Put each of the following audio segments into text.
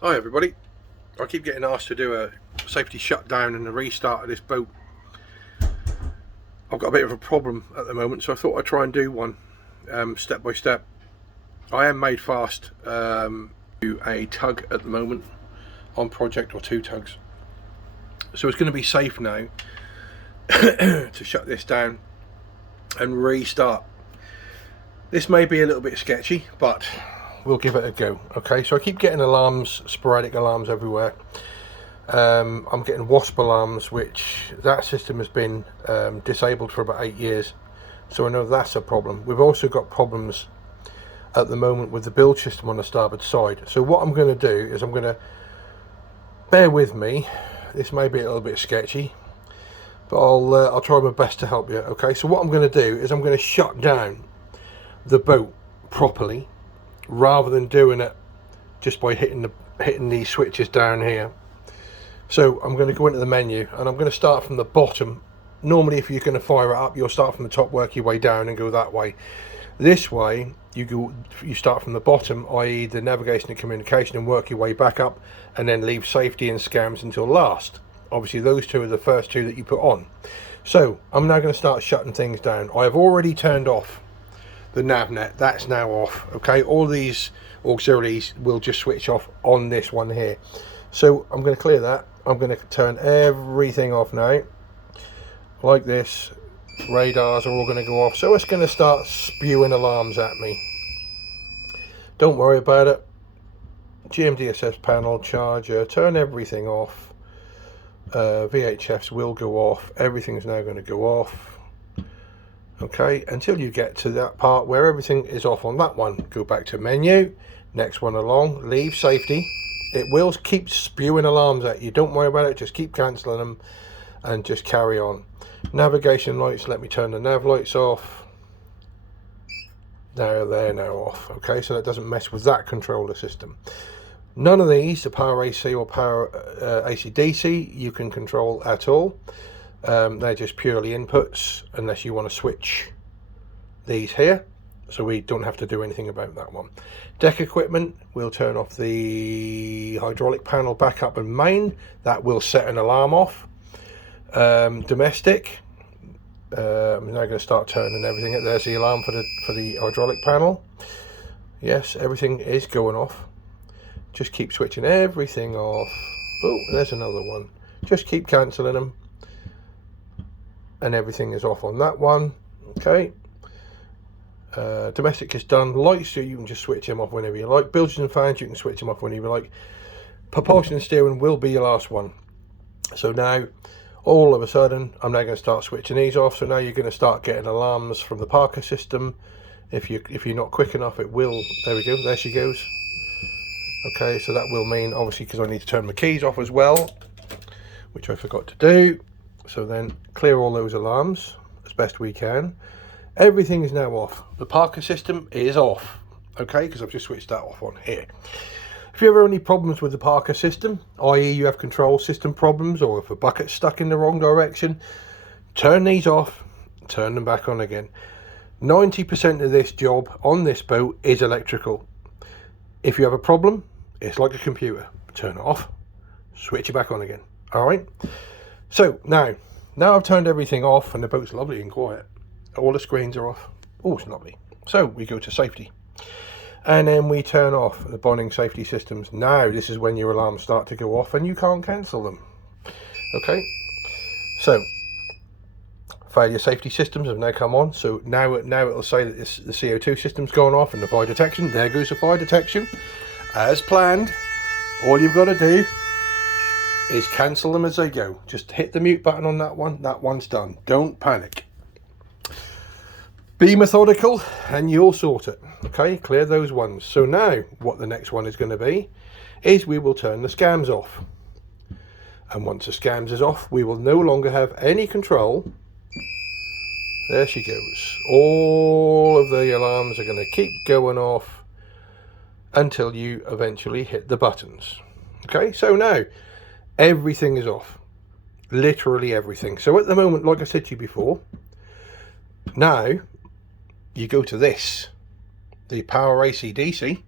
Hi everybody. I keep getting asked to do a safety shutdown and a restart of this boat. I've got a bit of a problem at the moment, so I thought I'd try and do one step by step. I am made fast to a tug at the moment on project, or two tugs. So it's going to be safe now to shut this down and restart. This may be a little bit sketchy, but we'll give it a go. Okay, so I keep getting alarms, sporadic alarms everywhere. I'm getting wasp alarms, which that system has been disabled for about 8 years, so I know that's a problem. We've also got problems at the moment with the bilge system on the starboard side. So what I'm going to do is I'm going to bear with me. This may be a little bit sketchy, but I'll try my best to help you. Okay, so what I'm going to do is I'm going to shut down the boat properly, rather than doing it just by hitting these switches down here. So I'm going to go into the menu and I'm going to start from the bottom. Normally if you're going to fire it up, you'll start from the top, work your way down and go that way. This way you start from the bottom, i.e. the navigation and communication, and work your way back up, and then leave safety and scams until last. Obviously those two are the first two that you put on. So I'm now going to start shutting things down. I have already turned off the navnet, that's now off. Okay, all these auxiliaries will just switch off on this one here. So I'm going to clear that. I'm going to turn everything off now, like this. Radars are all going to go off, so it's going to start spewing alarms at me. Don't worry about it. GMDSS panel, charger, turn everything off. VHFs will go off. Everything's now going to go off. Okay, until you get to that part where everything is off on that one. Go back to menu, next one along, leave safety. It will keep spewing alarms at you. Don't worry about it, just keep cancelling them and just carry on. Navigation lights, let me turn the nav lights off. Now they're now off. Okay, so that doesn't mess with that controller system. None of these, the power AC or power AC/DC, you can control at all. They're just purely inputs, unless you want to switch these here, so we don't have to do anything about that one. Deck equipment, we'll turn off the hydraulic panel, backup and main. That will set an alarm off. Domestic, I'm now going to start turning everything. There's the alarm for the hydraulic panel. Yes, everything is going off. Just keep switching everything off. Oh, there's another one. Just keep cancelling them, and everything is off on that one. Okay, domestic is done. Lights, so you can just switch them off whenever you like. Bilges and fans, you can switch them off whenever you like. Propulsion and steering will be your last one. So now all of a sudden I'm now going to start switching these off. So now you're going to start getting alarms from the Parker system. If you're not quick enough, it will. There we go, there she goes. Okay, so that will mean, obviously, because I need to turn my keys off as well, which I forgot to do. So then clear all those alarms as best we can. Everything is now off. The Parker system is off. Okay, because I've just switched that off on here. If you ever have any problems with the Parker system, i.e. you have control system problems, or if a bucket's stuck in the wrong direction, turn these off, turn them back on again. 90% of this job on this boat is electrical. If you have a problem, it's like a computer. Turn it off, switch it back on again. All right. So now I've turned everything off and the boat's lovely and quiet. All the screens are off. Oh, it's lovely. So we go to safety. And then we turn off the bonding safety systems. Now this is when your alarms start to go off and you can't cancel them. Okay. So failure safety systems have now come on. So now it'll say that the CO2 system's gone off and the fire detection. There goes the fire detection. As planned. All you've got to do is cancel them as they go. Just hit the mute button on that one. That one's done. Don't panic. Be methodical and you'll sort it. Okay, clear those ones. So now what the next one is going to be is we will turn the scams off. And once the scams is off, we will no longer have any control. There she goes. All of the alarms are going to keep going off until you eventually hit the buttons. Okay, so now everything is off. Literally everything. So at the moment, like I said to you before, now you go to this, the power AC/DC,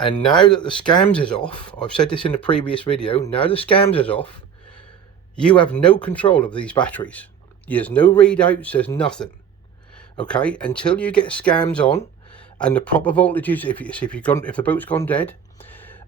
And now that the scams is off, I've said this in the previous video, now the scams is off, you have no control of these batteries. There's no readouts, there's nothing. Okay, until you get scams on and the proper voltages, if the boat's gone dead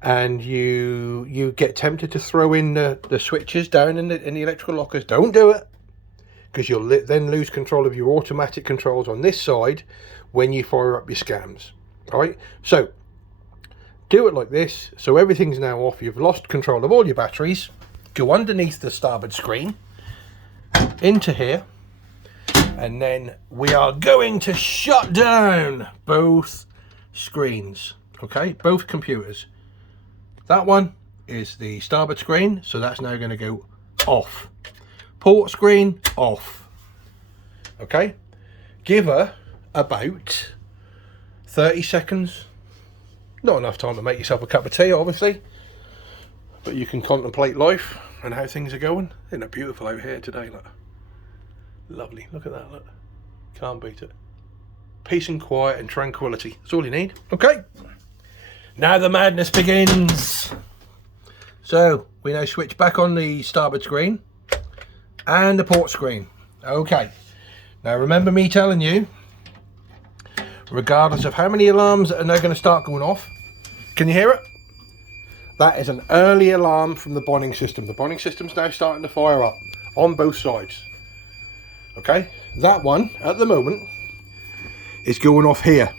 and you get tempted to throw in the switches down in the electrical lockers, don't do it, because you'll then lose control of your automatic controls on this side when you fire up your scams. All right, so do it like this. So everything's now off. You've lost control of all your batteries. Go underneath the starboard screen into here, and then we are going to shut down both screens. Okay, both computers. That one is the starboard screen, so that's now going to go off. Port screen off. Okay, give her about 30 seconds. Not enough time to make yourself a cup of tea, obviously, but you can contemplate life and how things are going. Isn't it beautiful out here today? Look, lovely. Look at that. Look, can't beat it. Peace and quiet and tranquility. That's all you need. Okay, now the madness begins. So we now switch back on the starboard screen and the port screen. Okay, now remember me telling you, regardless of how many alarms are now going to start going off, can you hear it? That is an early alarm from the bonding system. The bonding system's now starting to fire up on both sides. Okay, that one at the moment is going off here,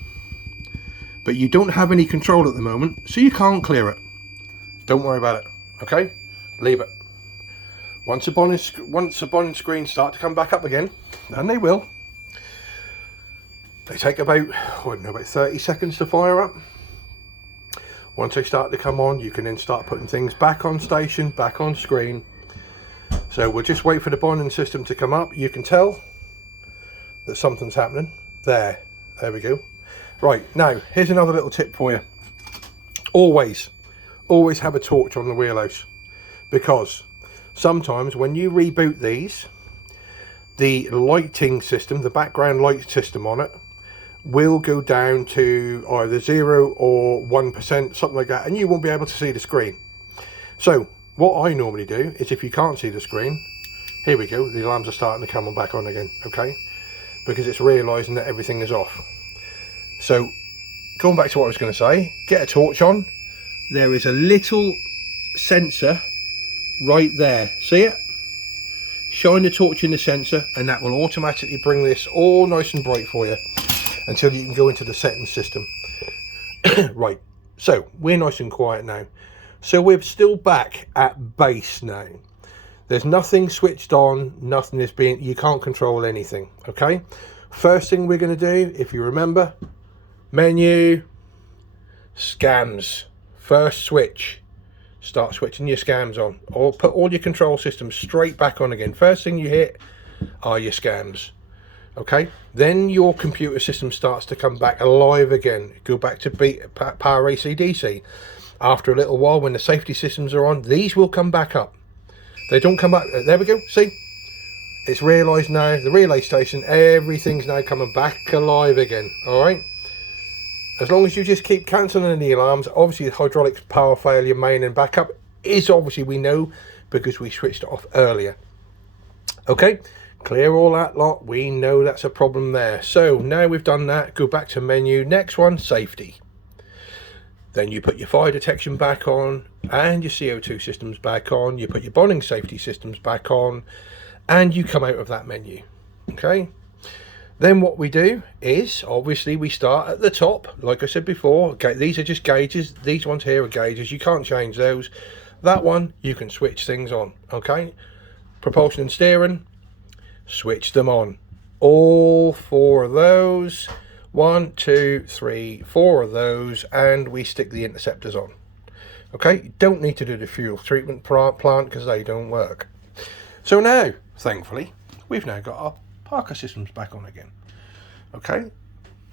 but you don't have any control at the moment, so you can't clear it. Don't worry about it. Okay, leave it. Once the bonding screens start to come back up again, and they will, they take about, I don't know, about 30 seconds to fire up. Once they start to come on, you can then start putting things back on station, back on screen. So we'll just wait for the bonding system to come up. You can tell that something's happening. There we go. Right, now here's another little tip for you. Always have a torch on the wheelhouse, because sometimes when you reboot these, the lighting system, the background light system on it, will go down to either 0 or 1%, something like that, and you won't be able to see the screen. So what I normally do is, if you can't see the screen, here we go, the alarms are starting to come on back on again. Okay, because it's realizing that everything is off. So going back to what I was going to say, get a torch on. There is a little sensor right there, see it? Shine the torch in the sensor and that will automatically bring this all nice and bright for you until you can go into the settings system. Right, so we're nice and quiet now. So we're still back at base now. There's nothing switched on, nothing is being, you can't control anything. Okay, first thing we're going to do, if you remember, menu, scams, first switch, start switching your scams on, or put all your control systems straight back on again. First thing you hit are your scams. Okay, then your computer system starts to come back alive again. Go back to power AC/DC. After a little while, when the safety systems are on, these will come back up. They don't come back. There we go. See, it's realised now. The relay station, everything's now coming back alive again. All right. As long as you just keep cancelling the alarms. Obviously, the hydraulic power failure main and backup is obviously, we know, because we switched it off earlier. Okay. Clear all that lot. We know that's a problem there. So now we've done that, go back to menu. Next one, safety. Then you put your fire detection back on and your CO2 systems back on. You put your bonding safety systems back on and you come out of that menu. Okay. Then what we do is, obviously, we start at the top. Like I said before, okay, these are just gauges. These ones here are gauges. You can't change those. That one, you can switch things on. Okay. Propulsion and steering. Switch them on, all 4 of those, 1, 2, 3, 4 of those, and we stick the interceptors on. Okay, you don't need to do the fuel treatment plant because they don't work. So now, thankfully, we've now got our Parker systems back on again. Okay,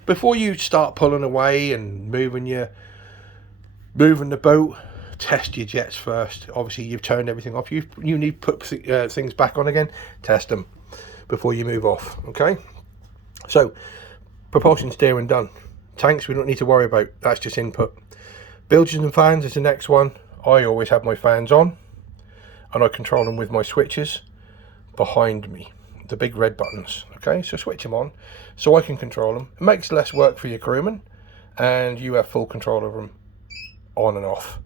before you start pulling away and moving the boat, test your jets first. Obviously, you've turned everything off. You need to put things back on again. Test them before you move off. Okay, so propulsion steering done. Tanks we don't need to worry about, that's just input. Bilges and fans is the next one. I always have my fans on, and I control them with my switches behind me, the big red buttons. Okay, so switch them on so I can control them. It makes less work for your crewmen, and you have full control over them on and off.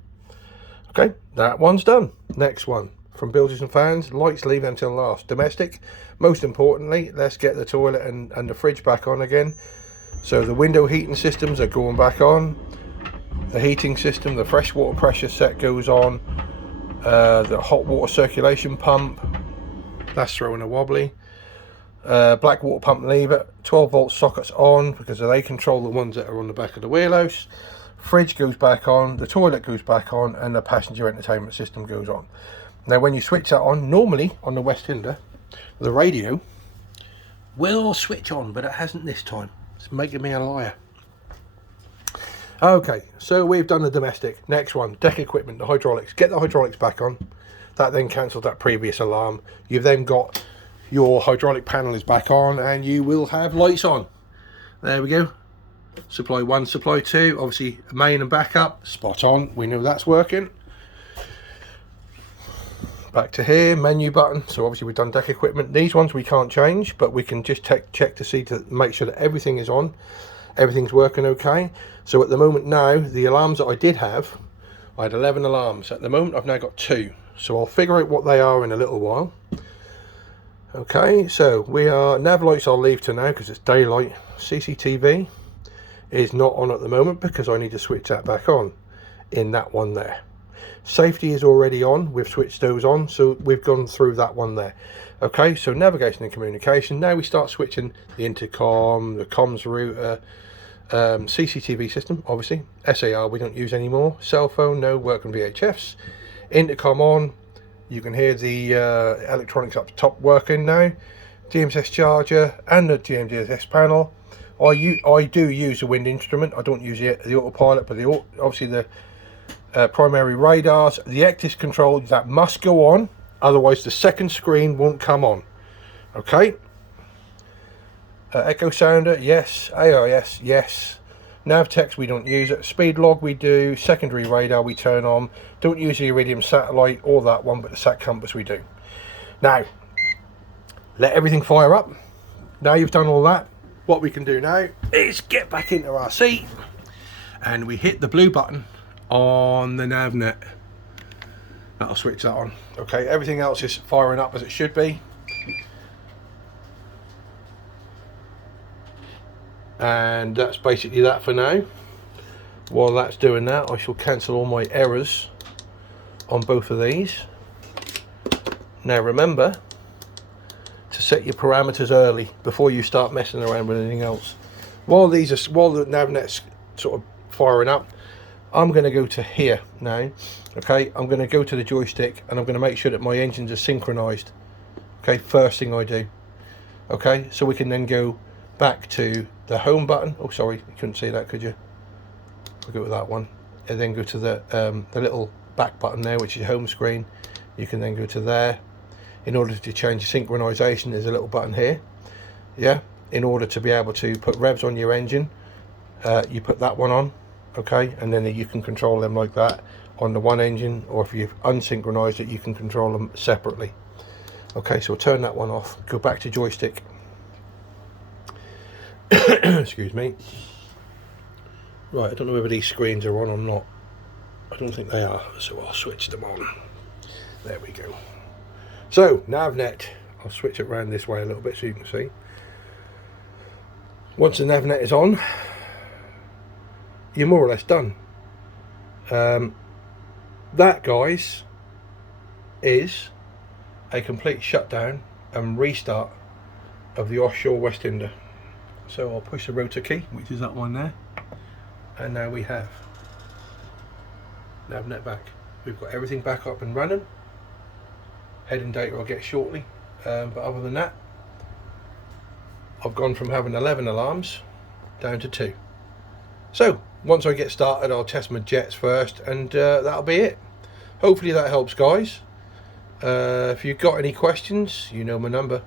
Okay, that one's done. Next one from Bilges and fans, lights leave until last. Domestic, most importantly, let's get the toilet and the fridge back on again. So the window heating systems are going back on. The heating system, the freshwater pressure set goes on. The hot water circulation pump, that's throwing a wobbly. Black water pump lever, 12 volt sockets on because they control the ones that are on the back of the wheelhouse. Fridge goes back on, the toilet goes back on, and the passenger entertainment system goes on. Now when you switch that on, normally on the West Hinder, the radio will switch on, but it hasn't this time. It's making me a liar. Okay, so we've done the domestic. Next one, deck equipment, the hydraulics. Get the hydraulics back on. That then cancelled that previous alarm. You've then got your hydraulic panel is back on, and you will have lights on. There we go. Supply 1, supply 2, obviously main and backup, spot on. We know that's working. Back to here, menu button. So obviously we've done deck equipment. These ones we can't change, but we can just check to see, to make sure that everything is on. Everything's working okay. So at the moment now, the alarms that I did have, I had 11 alarms. At the moment I've now got 2. So I'll figure out what they are in a little while. Okay, so we are, nav lights I'll leave to now because it's daylight. CCTV is not on at the moment because I need to switch that back on in that one there. Safety is already on, we've switched those on, so we've gone through that one there. Okay, so navigation and communication. Now we start switching the intercom, the comms router, CCTV system, obviously. SAR we don't use anymore. Cell phone, no, work on VHFs. Intercom on. You can hear the electronics up top working now. GMSS charger and the GMSS panel. I do use the wind instrument. I don't use the autopilot, but obviously the primary radars, the ECTIS control, that must go on. Otherwise the second screen won't come on. Okay. Echo sounder, yes. AIS, yes. Navtex we don't use it. Speed log we do. Secondary radar we turn on. Don't use the Iridium satellite or that one, but the sat compass we do. Now let everything fire up. Now you've done all that, what we can do now is get back into our seat and we hit the blue button on the navnet. That'll switch that on. Okay, everything else is firing up as it should be. And that's basically that for now. While that's doing that, I shall cancel all my errors on both of these. Now remember to set your parameters early before you start messing around with anything else. While the navnet's sort of firing up, I'm going to go to here now. Okay, I'm going to go to the joystick and I'm going to make sure that my engines are synchronized. Okay, first thing I do. Okay, so we can then go back to the home button. Oh sorry, you couldn't see that, could you? We'll go with that one, and then go to the little back button there, which is home screen. You can then go to there. In order to change the synchronization, there's a little button here. Yeah, in order to be able to put revs on your engine, you put that one on. Okay, and then you can control them like that on the one engine, or if you've unsynchronized it, you can control them separately. Okay, so we'll turn that one off, go back to joystick. Excuse me. Right, I don't know whether these screens are on or not. I don't think they are, so I'll switch them on. There we go. So, navnet, I'll switch it around this way a little bit so you can see. Once the navnet is on, you're more or less done. That, guys, is a complete shutdown and restart of the offshore West Hinder. So I'll push the rotor key, which is that one there, and now we have navnet back. We've got everything back up and running. Heading data I'll get shortly, but other than that, I've gone from having 11 alarms down to 2. So once I get started, I'll test my jets first, and that'll be it. Hopefully that helps, guys. If you've got any questions, you know my number.